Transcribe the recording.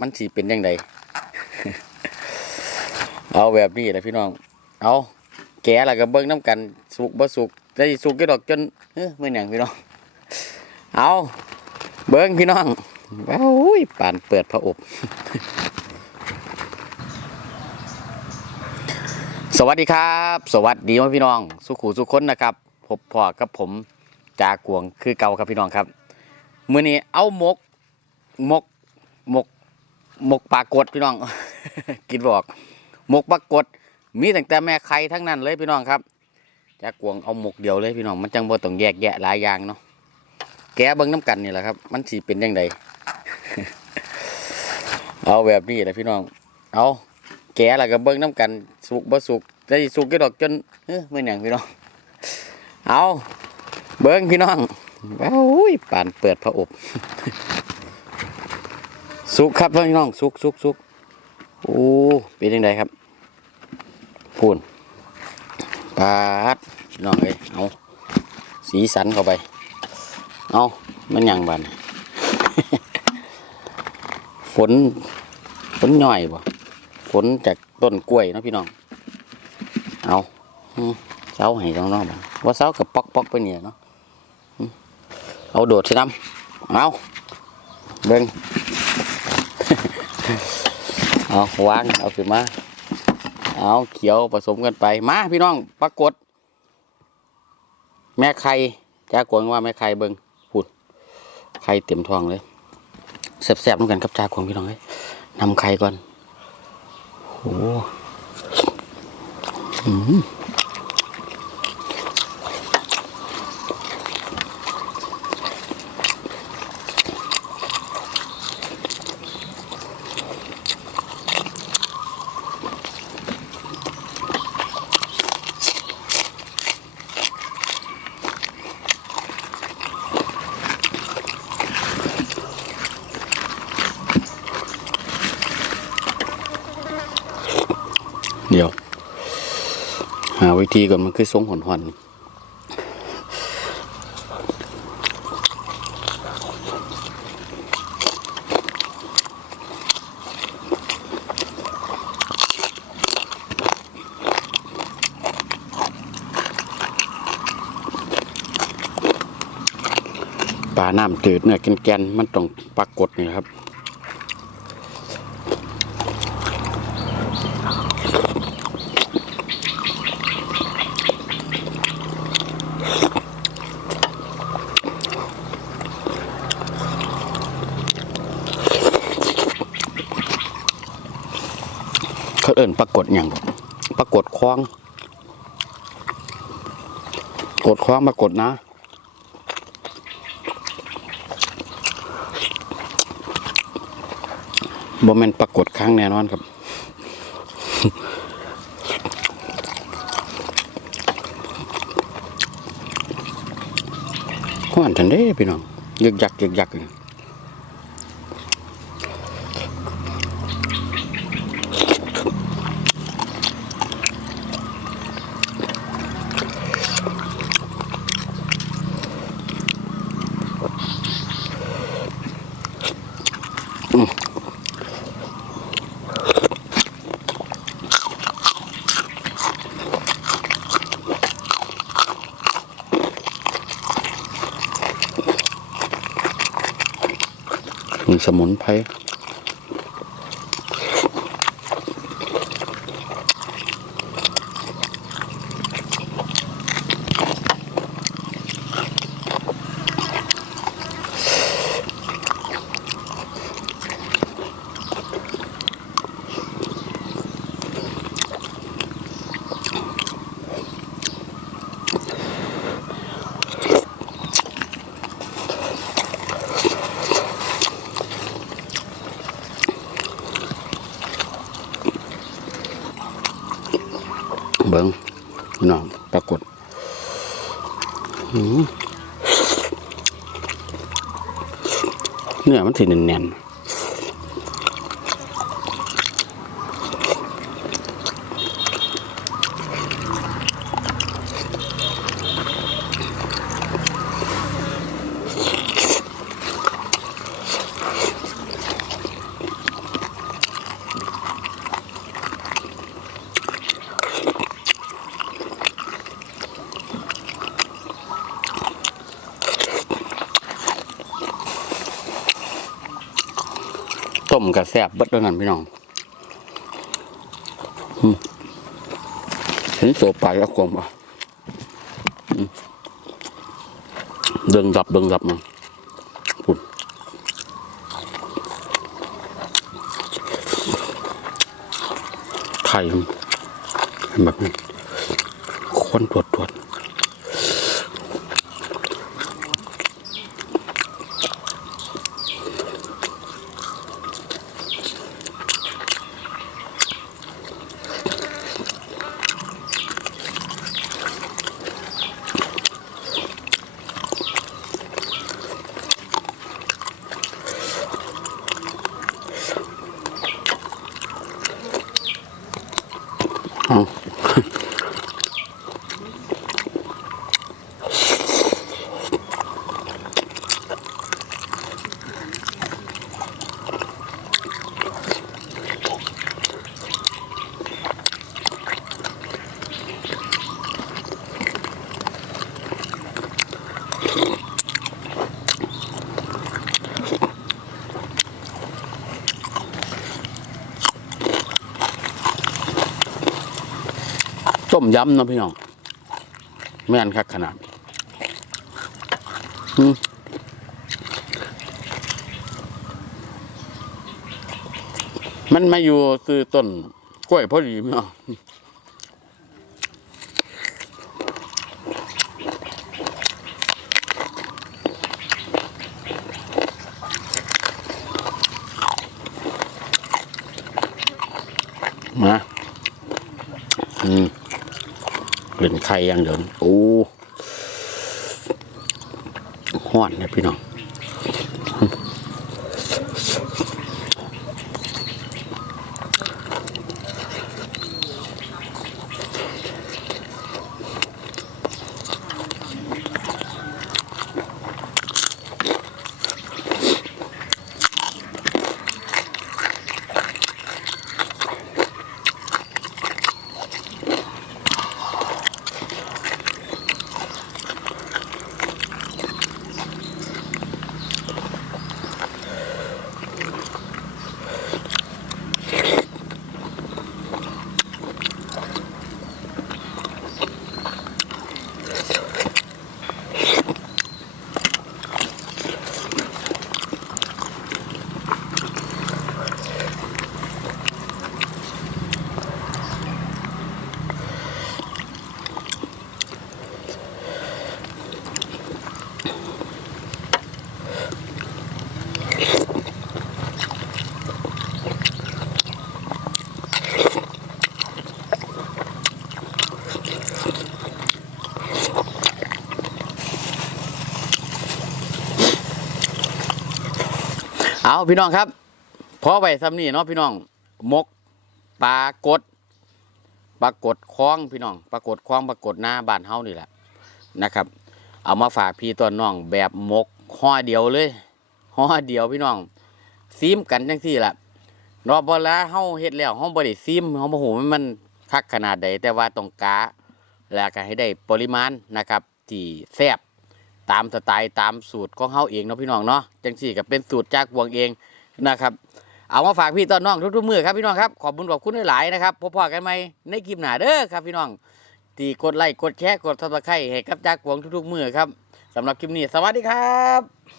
มันสีเป็นยังไงเอาแบบนี้แหละพี่น้อง เอาแกะแล้วก็เบิ้งน้ำกัน สุกบ่สุกได้สุกกี่ดอกจนเฮ้ยไม่หยังพี่น้อง เอาเบิ้งพี่น้องโอ้ยป่านเปิดพระอบ สวัสดีครับ สวัสดีพี่น้อง สุขูสุขคนนะครับพบพอกับผมจากกวงคือเก่าครับพี่น้องครับ มื้อนี้เอาหมกหมกหมก หมกปลากดพี่น้อง กินบอกหมกปลากด มีตั้งแต่แม่ไข่ทั้งนั้นเลยพี่น้องครับจากกวงเอาหมกเดียวเลยพี่น้องมันจังบ่ต้องแยกแยะหลายอย่างเนาะแกะเบิ่งน้ำกันนี่แหละครับ มันสิเป็นยังไงเอาแบบนี้แหละพี่น้อง เอาแกะแล้วก็เบิ่งน้ำกันสุกบ่สุกได้สุกกี่ดอกจนเฮ้ยไม่หยังพี่น้อง เอาเบิ่งพี่น้องโอ้ยป่านเปิดพระอบ สุกครับพี่น้องสุกสุกสุกโอ้เป็นยังไงครับพูนปาดน้องเอ้ยเอาสีสันเข้าไป เอามันหยังบันฝนฝนย่อยบ่ฝนจากต้นกล้วยเนาะพี่น้อง เอาอืมเสาให้น้องๆบ่ว่าเสากับปอกปอกไปเนี่ยเนาะเอาโดดใช่น้ำเอาเบิ่ง เอาวางเอาขึ้นมาเอาเขียวผสมกันไปมาพี่น้องปรากฏ แม่ไข่จ้ากวงว่าแม่ไข่เบิงพูดไข่เต็มท้องเลยแซ่บๆเหมือนกันครับจ้ากวงพี่น้องเลยนำไข่ก่อนโอ้อืม เดี๋ยว หาวิธีก่อนมันคือทรงหอนหอนปลาน้ำจืดเนี่ยแกนๆมันต้องปรากฏนี่ครับ เขาเอิ่นปรากฏอย่างปรากฏคว้างกดคว้างปรากฏนะบ่แม่นปรากฏครั้งแน่นอนครับ ห้อนทันเด้พี่น้องยึกยักยึกยัก สมุนไพรเบิงพี่ น้องปรากฏเนื้อมันถือแน่น ต้มกระแซบเบิดแล้วนั่นพี่น้องอืมเห็นโซปลาแล้วกวงปะอืมเดิงดับเดิงดับมาปุ่นไข่แบบนี้คนตรวจตรวจ เต้มยำนะพี่น้องแม่นคักขนาดมมันมาอยู่คือต้นกล้วยพอดีพี่น้อง เป็นไข่อย่างเดิมโอ้ห้อนนะพี่น้อง เอาพี่น้องครับพอไปซ้ำนี่เนาะพี่น้องมกปลากดปลากดคล้องพี่น้องปลากดคล้องปลากดหน้าบ้านเฮานี่แหละนะครับ เอามาฝากพี่ตัวน้องแบบมกห่อเดียวเลยห่อเดียวพี่น้องซีมกันจังซี่แหละรอบเวลาเฮาเฮ็ดแล้วเฮาบ่ได้ซีมเฮาบ่ฮู้มันคักขนาดใดแต่ว่าต้องกาแล้วก็ให้ได้ปริมาณนะครับ ที่แซ่บ ตามสไตล์ตามสูตรของเฮาเองเนาะพี่น้องเนาะจังสี่กับเป็นสูตรจากวงเองนะครับ เอามาฝากพี่ต้นน้องทุกๆมือครับพี่น้องครับขอบคุณขอบคุณหลายๆนะครับพบกันใหม่ในคลิปหน้าเด้อครับพี่น้องที่กดไลค์กดแชร์กดซับสไครต์ให้กับจากวงทุกๆมือครับสำหรับคลิปนี้สวัสดีครับ